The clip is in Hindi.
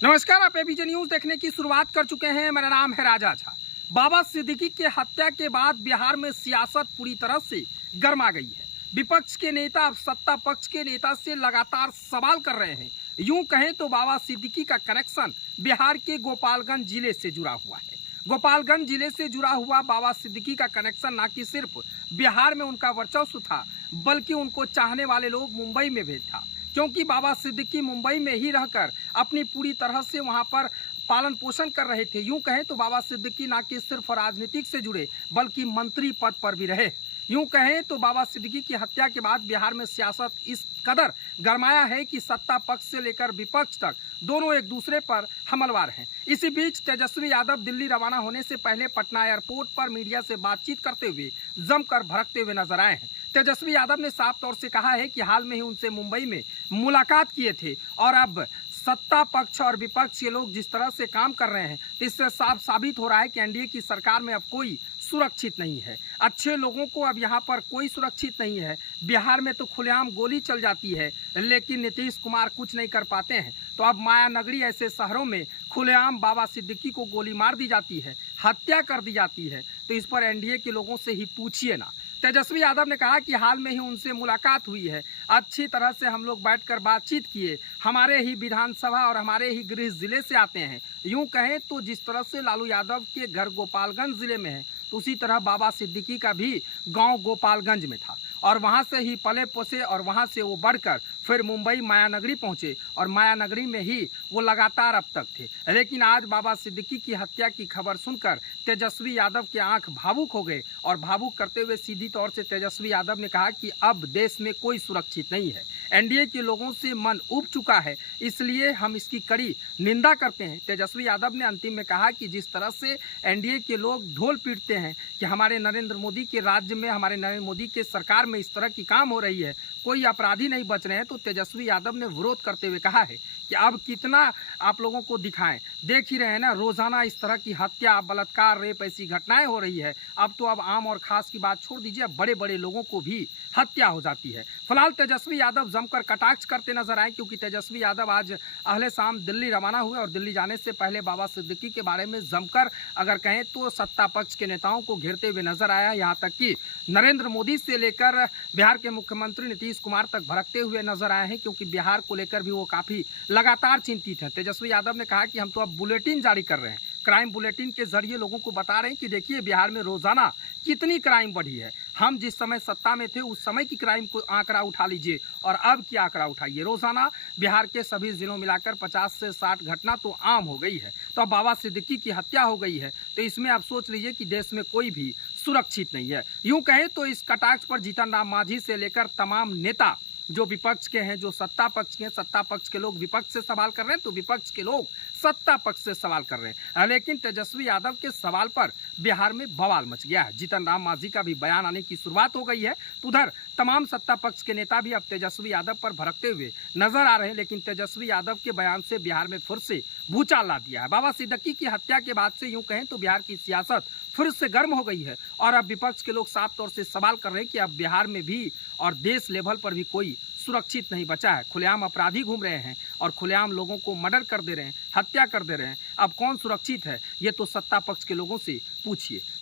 नमस्कार, आप एबीजे न्यूज देखने की शुरुआत कर चुके हैं। मेरा नाम है राजा झा। बाबा सिद्दीकी के हत्या के बाद बिहार में सियासत पूरी तरह से गर्मा गई है। विपक्ष के नेता अब सत्ता पक्ष के नेता से लगातार सवाल कर रहे हैं। यूं कहें तो बाबा सिद्दीकी का कनेक्शन बिहार के गोपालगंज जिले से जुड़ा हुआ है। गोपालगंज जिले से जुड़ा हुआ बाबा सिद्दीकी का कनेक्शन न कि सिर्फ बिहार में उनका वर्चस्व था, बल्कि उनको चाहने वाले लोग मुंबई में भी था, क्योंकि बाबा सिद्दीकी मुंबई में ही रहकर अपनी पूरी तरह से वहां पर पालन पोषण कर रहे थे। यूं कहें तो बाबा सिद्दीकी ना कि सिर्फ राजनीतिक से जुड़े, बल्कि मंत्री पद पर भी रहे। यूं कहें तो बाबा सिद्दीकी की हत्या के बाद बिहार में सियासत इस कदर गरमाया है कि सत्ता पक्ष से लेकर विपक्ष तक दोनों एक दूसरे पर हमलवार हैं। इसी बीच तेजस्वी यादव दिल्ली रवाना होने से पहले पटना एयरपोर्ट पर मीडिया से बातचीत करते हुए जमकर भड़कते हुए नजर आए हैं। तेजस्वी यादव ने साफ तौर से कहा है कि हाल में ही उनसे मुंबई में मुलाकात किए थे और अब सत्ता पक्ष और विपक्ष के लोग जिस तरह से काम कर रहे हैं, तो इससे साफ साबित हो रहा है कि एनडीए की सरकार में अब कोई सुरक्षित नहीं है। अच्छे लोगों को अब यहाँ पर कोई सुरक्षित नहीं है। बिहार में तो खुलेआम गोली चल जाती है, लेकिन नीतीश कुमार कुछ नहीं कर पाते हैं। तो अब माया नगरी ऐसे शहरों में खुलेआम बाबा सिद्दीकी को गोली मार दी जाती है, हत्या कर दी जाती है, तो इस पर एनडीए के लोगों से ही पूछिए ना। तेजस्वी यादव ने कहा कि हाल में ही उनसे मुलाकात हुई है, अच्छी तरह से हम लोग बैठकर बातचीत किए, हमारे ही विधानसभा और हमारे ही गृह जिले से आते हैं। यूं कहें तो जिस तरह से लालू यादव के घर गोपालगंज जिले में है, तो उसी तरह बाबा सिद्दीकी का भी गांव गोपालगंज में था और वहां से ही पले पोसे और वहां से वो बढ़कर फिर मुंबई मायानगरी पहुंचे और मायानगरी में ही वो लगातार अब तक थे। लेकिन आज बाबा सिद्दीकी की हत्या की खबर सुनकर तेजस्वी यादव के आंख भावुक हो गए और भावुक करते हुए सीधी तौर से तेजस्वी यादव ने कहा कि अब देश में कोई सुरक्षित नहीं है। एनडीए के लोगों से मन उब चुका है, इसलिए हम इसकी कड़ी निंदा करते हैं। तेजस्वी यादव ने अंतिम में कहा कि जिस तरह से एनडीए के लोग ढोल पीटते हैं कि हमारे नरेंद्र मोदी के राज्य में, हमारे नरेंद्र मोदी के सरकार में इस तरह की काम हो रही है, कोई अपराधी नहीं बच रहे हैं, तो तेजस्वी यादव ने विरोध करते हुए कहा है कि अब कितना आप लोगों को दिखाएं। देख ही रहे हैं ना, रोजाना इस तरह की हत्या, बलात्कार, रेप ऐसी घटनाएं हो रही है। अब तो अब आम और खास की बात छोड़ दीजिए, अब बड़े बड़े लोगों को भी हत्या हो जाती है। फिलहाल तेजस्वी यादव जमकर कटाक्ष करते नजर आए, क्योंकि तेजस्वी यादव आज अहले शाम दिल्ली रवाना हुए और दिल्ली जाने से पहले बाबा सिद्दीकी के बारे में जमकर अगर कहें तो सत्ता पक्ष के नेताओं को घेरते हुए नजर आया। यहाँ तक कि नरेंद्र मोदी से लेकर बिहार के मुख्यमंत्री नीतीश कुमार तक भड़कते हुए नजर आए हैं, क्योंकि बिहार को लेकर भी वो काफी लगातार चिंतित है। तेजस्वी यादव ने कहा कि हम तो अब बुलेटिन जारी कर रहे हैं, क्राइम बुलेटिन के जरिए लोगों को बता रहे हैं कि देखिए बिहार में रोजाना कितनी क्राइम बढ़ी है। हम जिस समय सत्ता में थे उस समय की क्राइम को आंकड़ा उठा लीजिए और अब की आंकड़ा उठाइए। रोजाना बिहार के सभी जिलों मिलाकर 50 से 60 घटना तो आम हो गई है। तो अब बाबा सिद्दीकी की हत्या हो गई है, तो इसमें आप सोच लीजिए कि देश में कोई भी सुरक्षित नहीं है। यूं कहें तो इस कटाक्ष पर जीतन राम मांझी से लेकर तमाम नेता जो विपक्ष के हैं, जो सत्ता पक्ष के हैं, सत्ता पक्ष के लोग विपक्ष से सवाल कर रहे हैं, तो विपक्ष के लोग सत्ता पक्ष से सवाल कर रहे हैं। लेकिन तेजस्वी यादव के सवाल पर बिहार में बवाल मच गया है। जीतन राम मांझी का भी बयान आने की शुरुआत हो गई है। तो उधर तमाम सत्ता पक्ष के नेता भी अब तेजस्वी यादव पर भड़कते हुए नजर आ रहे हैं, लेकिन तेजस्वी यादव के बयान से बिहार में फिर से भूचाल ला दिया है। बाबा सिद्दीकी की हत्या के बाद से यूं कहें तो बिहार की सियासत फिर से गर्म हो गई है और अब विपक्ष के लोग साफ तौर से सवाल कर रहे हैं कि अब बिहार में भी और देश लेवल पर भी कोई सुरक्षित नहीं बचा है। खुलेआम अपराधी घूम रहे हैं और खुलेआम लोगों को मर्डर कर दे रहे हैं, हत्या कर दे रहे हैं। अब कौन सुरक्षित है, ये तो सत्ता पक्ष के लोगों से पूछिए।